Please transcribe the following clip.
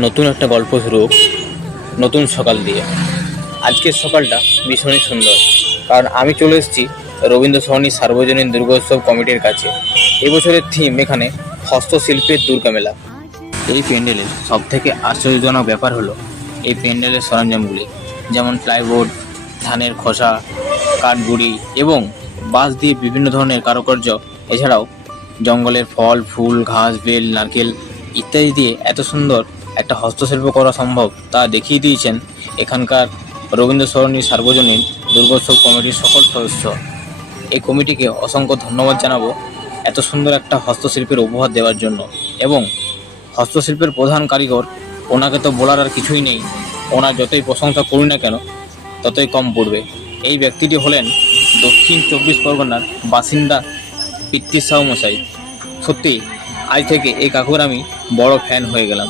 নতুন একটা গল্প শুরু নতুন সকাল দিয়ে। আজকের সকালটা ভীষণই সুন্দর, কারণ আমি চলে এসেছি রবীন্দ্র সরণি সার্বজনীন দুর্গোৎসব কমিটির কাছে। এবছরের থিম এখানে হস্তশিল্পের দুর্গা মেলা। এই প্যান্ডেলের সব থেকে আশ্চর্যজনক ব্যাপার হলো এই প্যান্ডেলের সরঞ্জামগুলি, যেমন প্লাইবোর্ড, ধানের খোসা, কাঠগুড়ি এবং বাঁশ দিয়ে বিভিন্ন ধরনের কারুকার্য, এছাড়াও জঙ্গলের ফল, ফুল, ঘাস, বেল, নারকেল ইত্যাদি দিয়ে এত সুন্দর একটা হস্তশিল্প করা সম্ভব তা দেখিয়ে দিয়েছেন এখানকার রবীন্দ্র সরণি সার্বজনীন দুর্গোৎসব কমিটির সকল সদস্য। এই কমিটিকে অসংখ্য ধন্যবাদ জানাবো এত সুন্দর একটা হস্তশিল্পের উপহার দেওয়ার জন্য। এবং হস্তশিল্পের প্রধান কারিগর, ওনাকে তো বলার আর কিছুই নেই। ওনার যতই প্রশংসা করি না কেন ততই কম পড়বে। এই ব্যক্তিটি হলেন দক্ষিণ 24 পরগনার বাসিন্দা পিতৃ সাউ মশাই। সত্যি আজ থেকে এই কাকুর আমি বড় ফ্যান হয়ে গেলাম।